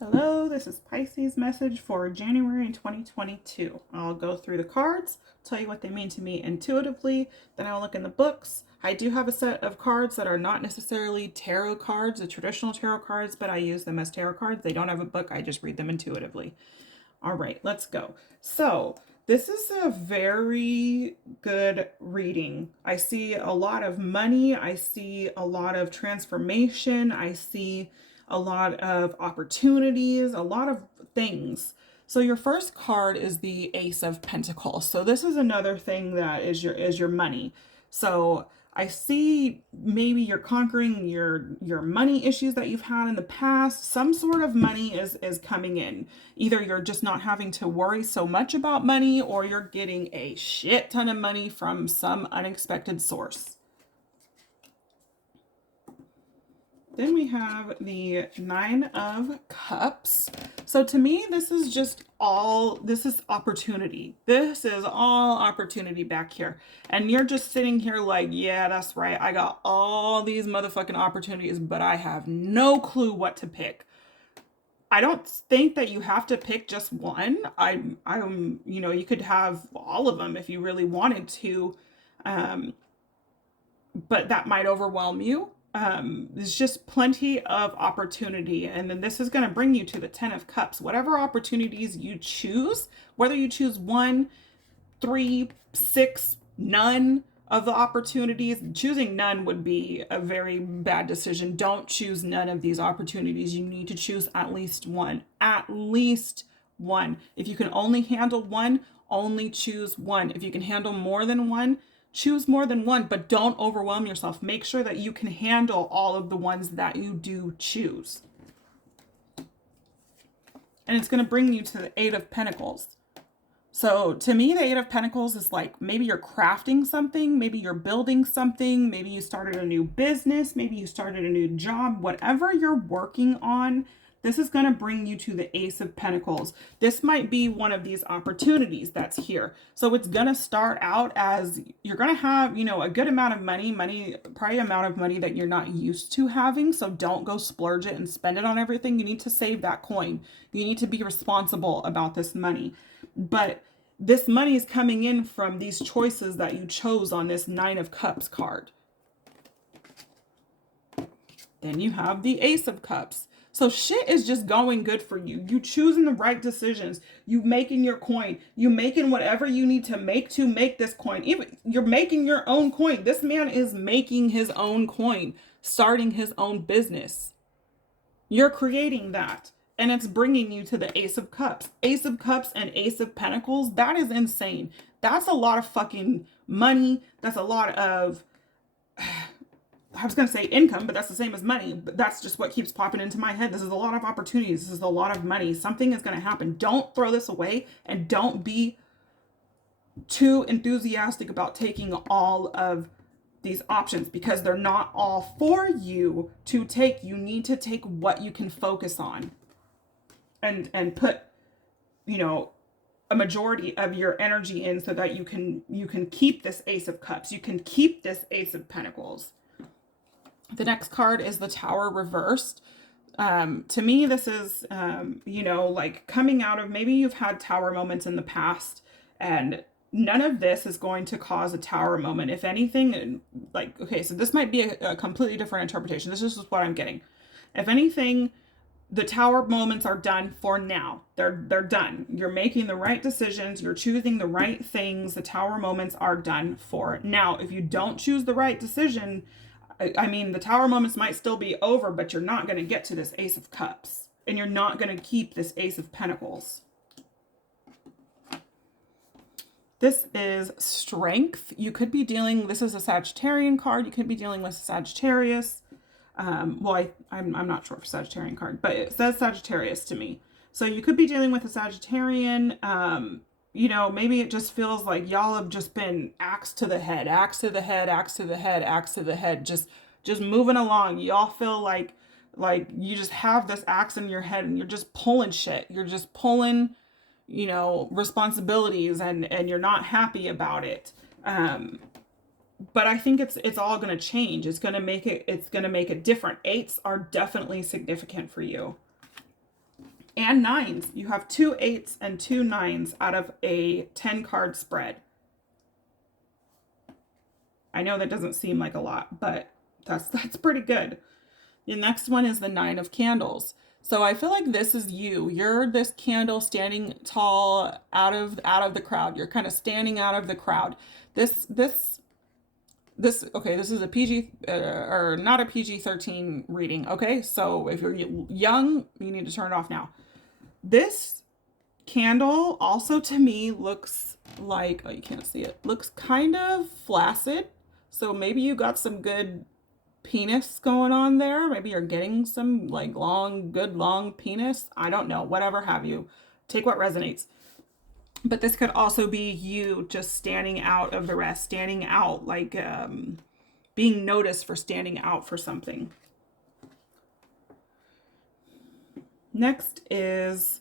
Hello, this is Pisces message for January 2022. I'll go through the cards, tell you what they mean to me intuitively, then I'll look in the books. I do have a set of cards that are not necessarily tarot cards, the traditional tarot cards, but I use them as tarot cards. They don't have a book, I just read them intuitively. All right, let's go. So, this is a very good reading. I see a lot of money. I see a lot of transformation. I see a lot of opportunities, a lot of things. So your first card is the Ace of Pentacles. So this is another thing that is your money. So I see maybe you're conquering your money issues that you've had in the past. Some sort of money is coming in. Either you're just not having to worry so much about money, or you're getting a shit ton of money from some unexpected source. Then we have the Nine of Cups. So to me, this is opportunity. This is all opportunity back here. And you're just sitting here like, yeah, that's right. I got all these motherfucking opportunities, but I have no clue what to pick. I don't think that you have to pick just one. You could have all of them if you really wanted to. But that might overwhelm you. There's just plenty of opportunity. And then this is going to bring you to the 10 of Cups. Whatever opportunities you choose, whether you choose 1, 3, 6, none of the opportunities, choosing none would be a very bad decision. Don't choose none of these opportunities. You need to choose at least one. At least one. If you can only handle one, only choose one. If you can handle more than one, choose more than one, but don't overwhelm yourself. Make sure that you can handle all of the ones that you do choose. And it's going to bring you to the Eight of Pentacles. So to me, the Eight of Pentacles is like maybe you're crafting something, maybe you're building something, maybe you started a new business, maybe you started a new job, whatever you're working on. This is going to bring you to the Ace of Pentacles. This might be one of these opportunities that's here. So it's going to start out as you're going to have, a good amount of money, probably amount of money that you're not used to having. So don't go splurge it and spend it on everything. You need to save that coin. You need to be responsible about this money. But this money is coming in from these choices that you chose on this Nine of Cups card. Then you have the Ace of Cups. So shit is just going good for you. You choosing the right decisions. You making your coin. You making whatever you need to make this coin. Even you're making your own coin. This man is making his own coin, starting his own business. You're creating that. And it's bringing you to the Ace of Cups. Ace of Cups and Ace of Pentacles, that is insane. That's a lot of fucking money. That's a lot of... I was going to say income, but that's the same as money. But that's just what keeps popping into my head. This is a lot of opportunities. This is a lot of money. Something is going to happen. Don't throw this away, and don't be too enthusiastic about taking all of these options, because they're not all for you to take. You need to take what you can focus on and put, a majority of your energy in, so that you can keep this Ace of Cups. You can keep this Ace of Pentacles. The next card is the Tower reversed. To me, this is, like coming out of, maybe you've had tower moments in the past, and none of this is going to cause a tower moment. If anything, okay, so this might be a completely different interpretation. This is just what I'm getting. If anything, the tower moments are done for now. They're done. You're making the right decisions. You're choosing the right things. The tower moments are done for now. If you don't choose the right decision, the tower moments might still be over, but you're not going to get to this Ace of Cups. And you're not going to keep this Ace of Pentacles. This is Strength. You could be this is a Sagittarian card. You could be dealing with Sagittarius. I'm not sure for Sagittarian card, but it says Sagittarius to me. So you could be dealing with a Sagittarian. Maybe it just feels like y'all have just been axe to the head, axe to the head, axe to the head, axe to the head, just moving along. Y'all feel like you just have this axe in your head, and you're just pulling shit. You're just pulling, responsibilities, and you're not happy about it. But I think it's all going to change. It's going to make it different. Eights are definitely significant for you. and nines. You have 2 8s and 2 9s out of a 10 card spread. I know that doesn't seem like a lot, but that's pretty good. The next one is the 9 of candles. So I feel like this is you. You're this candle standing tall out of the crowd. You're kind of standing out of the crowd. This okay, this is a PG or not a PG-13 reading. Okay, so if you're young, you need to turn it off now. This candle also to me looks like, oh, you can't see it, looks kind of flaccid. So maybe you got some good penis going on there. Maybe you're getting some like good long penis. I don't know, whatever have you. Take what resonates. But this could also be you just standing out of the rest, standing out, like being noticed for standing out for something. Next is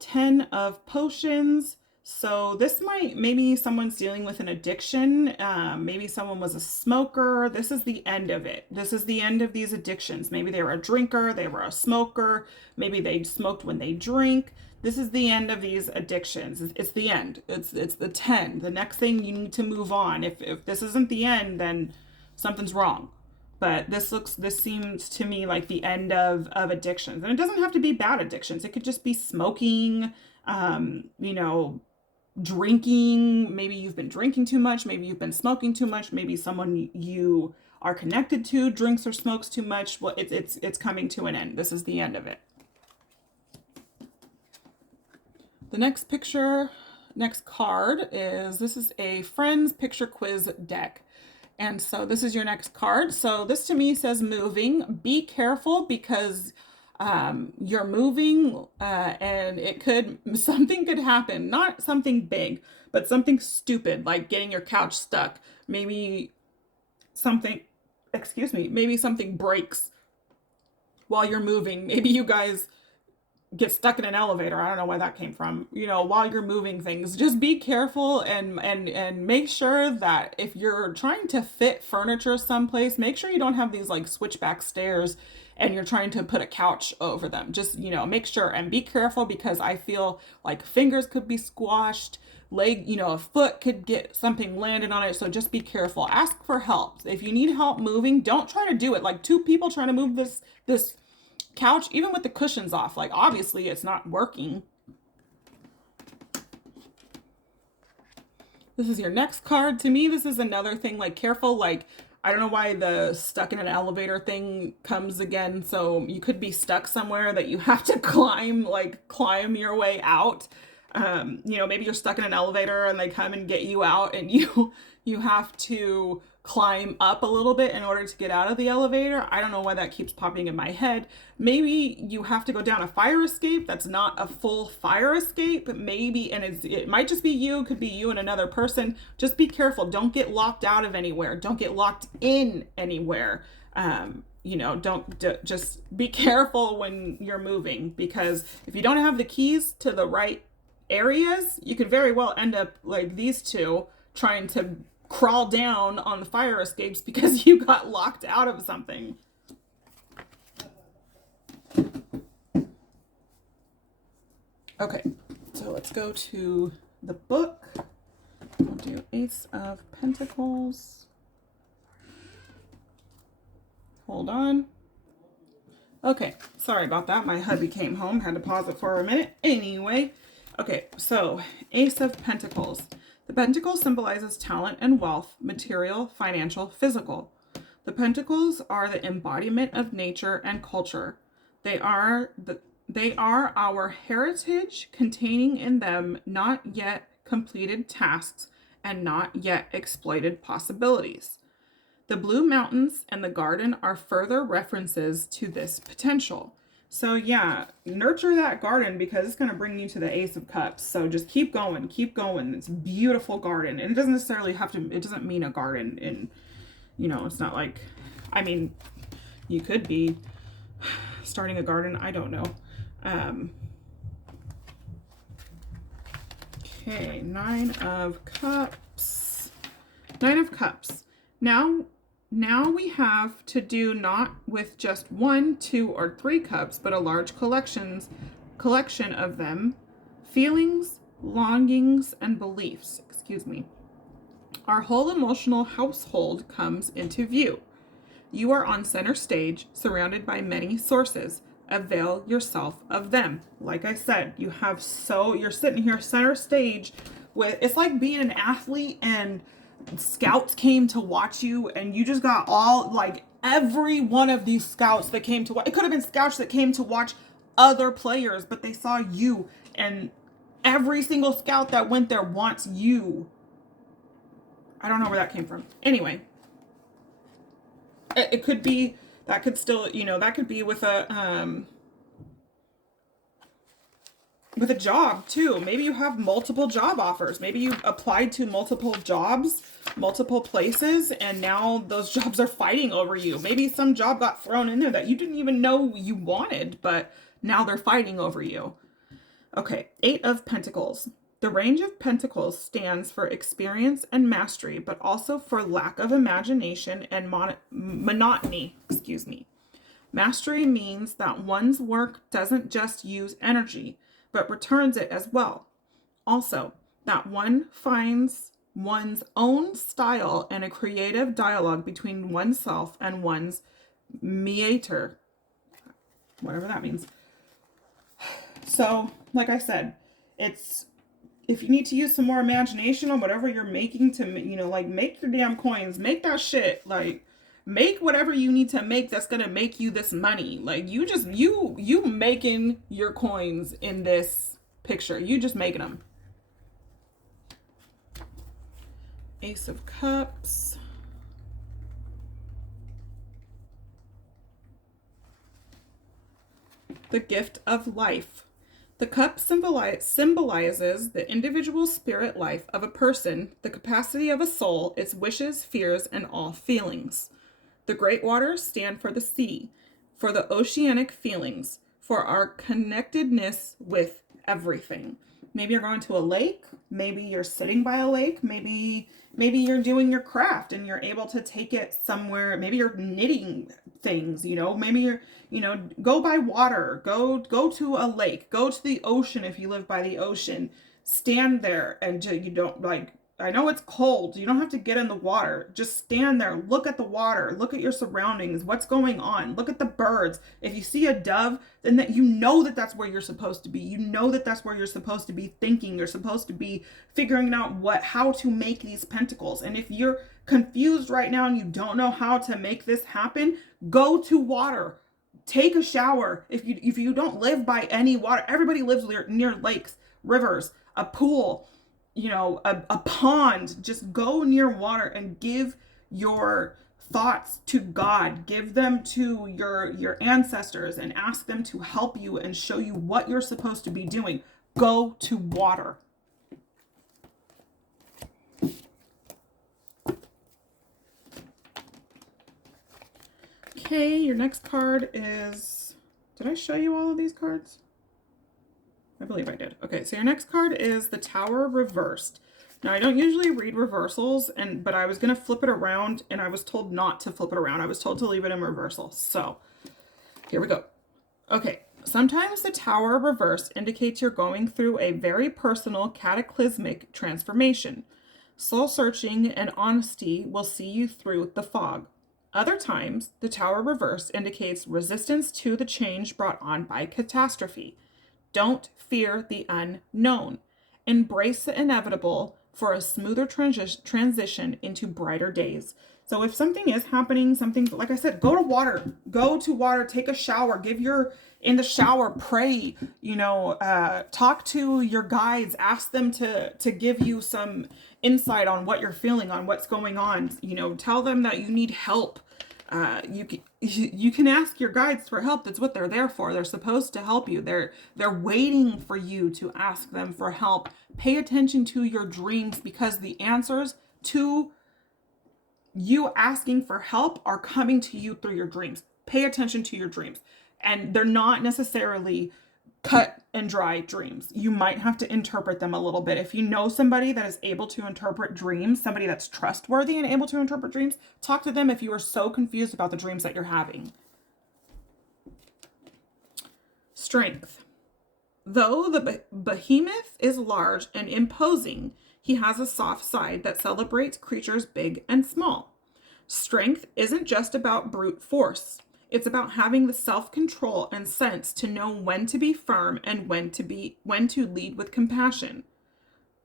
10 of potions. So this maybe someone's dealing with an addiction. Maybe someone was a smoker. This is the end of it. This is the end of these addictions. Maybe they were a drinker, they were a smoker. Maybe they smoked when they drink. This is the end of these addictions. It's the end. It's the 10. The next thing, you need to move on. If this isn't the end, then something's wrong. But this seems to me like the end of addictions. And it doesn't have to be bad addictions. It could just be smoking, you know, drinking. Maybe you've been drinking too much. Maybe you've been smoking too much. Maybe someone you are connected to drinks or smokes too much. Well, it's coming to an end. This is the end of it. The next card is, this is a Friends Picture Quiz deck. And so this is your next card. So this to me says moving. Be careful because you're moving and something could happen. Not something big, but something stupid like getting your couch stuck. Maybe something breaks while you're moving. Maybe you guys get stuck in an elevator. I don't know where that came from. You know, while you're moving things, just be careful and make sure that if you're trying to fit furniture someplace, make sure you don't have these like switchback stairs and you're trying to put a couch over them. Just, you know, make sure and be careful because I feel like fingers could be squashed, a foot could get something landed on it. So just be careful. Ask for help. If you need help moving, don't try to do it. Like 2 people trying to move this couch, even with the cushions off, like obviously it's not working. This is your next card. To me, this is another thing, like careful, like I don't know why the stuck in an elevator thing comes again. So you could be stuck somewhere that you have to climb your way out. Maybe you're stuck in an elevator and they come and get you out and you have to climb up a little bit in order to get out of the elevator. I don't know why that keeps popping in my head. Maybe you have to go down a fire escape that's not a full fire escape. Maybe, and it might just be you, could be you and another person. Just be careful. Don't get locked out of anywhere. Don't get locked in anywhere. Just be careful when you're moving, because if you don't have the keys to the right areas, you could very well end up like these two trying to crawl down on the fire escapes because you got locked out of something. Okay, so let's go to the book. We'll do Ace of Pentacles. Hold on. Okay, sorry about that. My hubby came home, had to pause it for a minute. Anyway, okay, so Ace of Pentacles. The Pentacle symbolizes talent and wealth, material, financial, physical. The Pentacles are the embodiment of nature and culture. They are our heritage, containing in them not yet completed tasks and not yet exploited possibilities. The blue mountains and the garden are further references to this potential. So yeah, nurture that garden because it's going to bring you to the Ace of Cups. So just keep going, keep going. It's a beautiful garden. And it doesn't necessarily it doesn't mean a garden in, it's not like, you could be starting a garden. I don't know. Okay, 9 of Cups. 9 of Cups. Now we have to do not with just 1, 2, or 3 cups, but a large collection collection of them, feelings, longings, and beliefs, our whole emotional household comes into view. You are on center stage, surrounded by many sources. Avail yourself of them. Like I said, you're sitting here center stage with, it's like being an athlete and scouts came to watch you and you just got all, like, every one of these scouts that came to watch. It could have been scouts that came to watch other players, but they saw you, and every single scout that went there wants you. I don't know where that came from. Anyway, it could be, that could still, that could be with a job too. Maybe you have multiple job offers. Maybe you applied to multiple jobs, multiple places, and now those jobs are fighting over you. Maybe some job got thrown in there that you didn't even know you wanted, but now they're fighting over you. Okay, 8 of Pentacles. The range of Pentacles stands for experience and mastery, but also for lack of imagination and monotony. Mastery means that one's work doesn't just use energy, but returns it as well. Also, that one finds one's own style and a creative dialogue between oneself and one's meator, whatever that means. So, like I said, if you need to use some more imagination on whatever you're making to, like, make your damn coins, make that shit, like, make whatever you need to make that's gonna make you this money. Like, you making your coins in this picture. You just making them. Ace of Cups. The gift of life. The cup symbolizes the individual spirit life of a person, the capacity of a soul, its wishes, fears, and all feelings. The great waters stand for the sea, for the oceanic feelings, for our connectedness with everything. Maybe you're going to a lake. Maybe you're sitting by a lake. Maybe you're doing your craft and you're able to take it somewhere. Maybe you're knitting things, maybe you're, go by water, go to a lake, go to the ocean. If you live by the ocean, stand there and you don't, like, I know it's cold. You don't have to get in the water. Just stand there. Look at the water. Look at your surroundings. What's going on? Look at the birds. If you see a dove, then that's where you're supposed to be. You know that's where you're supposed to be thinking. You're supposed to be figuring out how to make these pentacles. And if you're confused right now and you don't know how to make this happen, go to water. Take a shower. If you don't live by any water, everybody lives near lakes, rivers, a pool, a pond. Just go near water and give your thoughts to God. Give them to your ancestors and ask them to help you and show you what you're supposed to be doing. Go to water. Okay, your next card is, did I show you all of these cards? I believe I did. Okay, so your next card is the Tower reversed. Now, I don't usually read reversals, but I was going to flip it around, and I was told not to flip it around. I was told to leave it in reversal. So, here we go. Okay, sometimes the Tower reversed indicates you're going through a very personal, cataclysmic transformation. Soul-searching and honesty will see you through the fog. Other times, the Tower reversed indicates resistance to the change brought on by catastrophe. Don't fear the unknown. Embrace the inevitable for a smoother transition into brighter days. So if something is happening, like I said, go to water, take a shower, in the shower, pray, talk to your guides, ask them to give you some insight on what you're feeling, on what's going on, tell them that you need help. You can ask your guides for help. That's what they're there for. They're supposed to help you. They're waiting for you to ask them for help. Pay attention to your dreams, because the answers to you asking for help are coming to you through your dreams. Pay attention to your dreams. And they're not necessarily cut and dry dreams. You might have to interpret them a little bit. If you know somebody that is able to interpret dreams, somebody that's trustworthy and able to interpret dreams, talk to them if you are so confused about the dreams that you're having. Strength. Though the behemoth is large and imposing, he has a soft side that celebrates creatures big and small. Strength isn't just about brute force. It's about having the self-control and sense to know when to be firm and when to lead with compassion.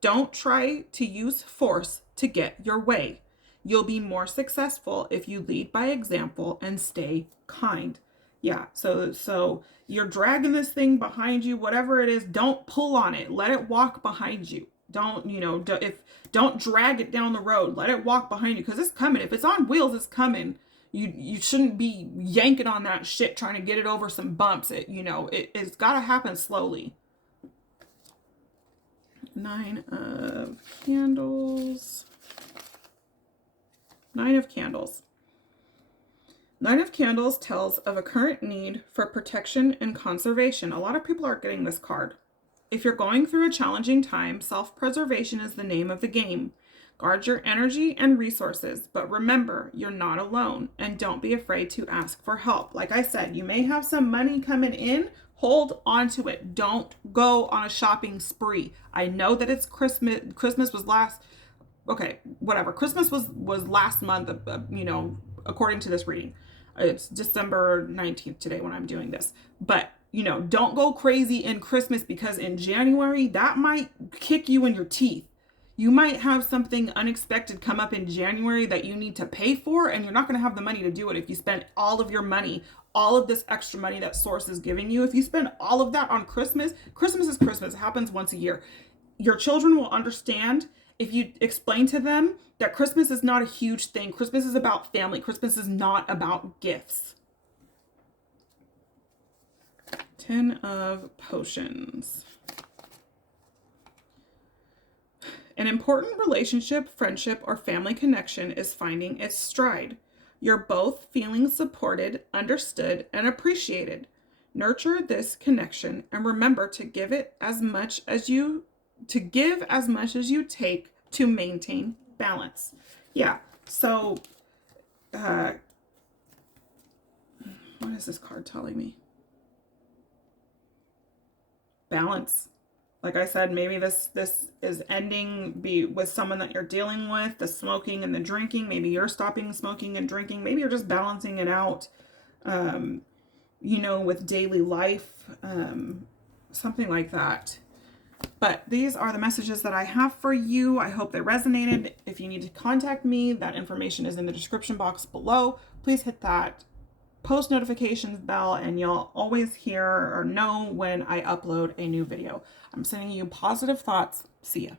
Don't try to use force to get your way. You'll be more successful if you lead by example and stay kind. Yeah, so you're dragging this thing behind you, whatever it is, don't pull on it. Let it walk behind you. Don't, don't drag it down the road. Let it walk behind you because it's coming. If it's on wheels, it's coming. You shouldn't be yanking on that shit trying to get it over some bumps. It's got to happen slowly. 9 of Candles. 9 of Candles. 9 of Candles tells of a current need for protection and conservation. A lot of people are getting this card. If you're going through a challenging time, self-preservation is the name of the game. Guard your energy and resources, but remember, you're not alone, and don't be afraid to ask for help. Like I said, you may have some money coming in. Hold on to it. Don't go on a shopping spree. I know that it's Christmas. Christmas was Christmas was last month, according to this reading. It's December 19th today when I'm doing this. But, don't go crazy in Christmas because in January, that might kick you in your teeth. You might have something unexpected come up in January that you need to pay for, and you're not going to have the money to do it if you spend all of your money, all of this extra money that Source is giving you. If you spend all of that on Christmas, Christmas is Christmas. It happens once a year. Your children will understand if you explain to them that Christmas is not a huge thing. Christmas is about family. Christmas is not about gifts. 10 of Potions. An important relationship, friendship, or family connection is finding its stride. You're both feeling supported, understood, and appreciated. Nurture this connection and remember to give as much as you take to maintain balance. Yeah, so what is this card telling me? Balance. Like I said, maybe this is ending with someone that you're dealing with, the smoking and the drinking. Maybe you're stopping smoking and drinking. Maybe you're just balancing it out, with daily life, something like that. But these are the messages that I have for you. I hope they resonated. If you need to contact me, that information is in the description box below. Please hit that post notifications bell and you'll always hear or know when I upload a new video. I'm sending you positive thoughts. See ya.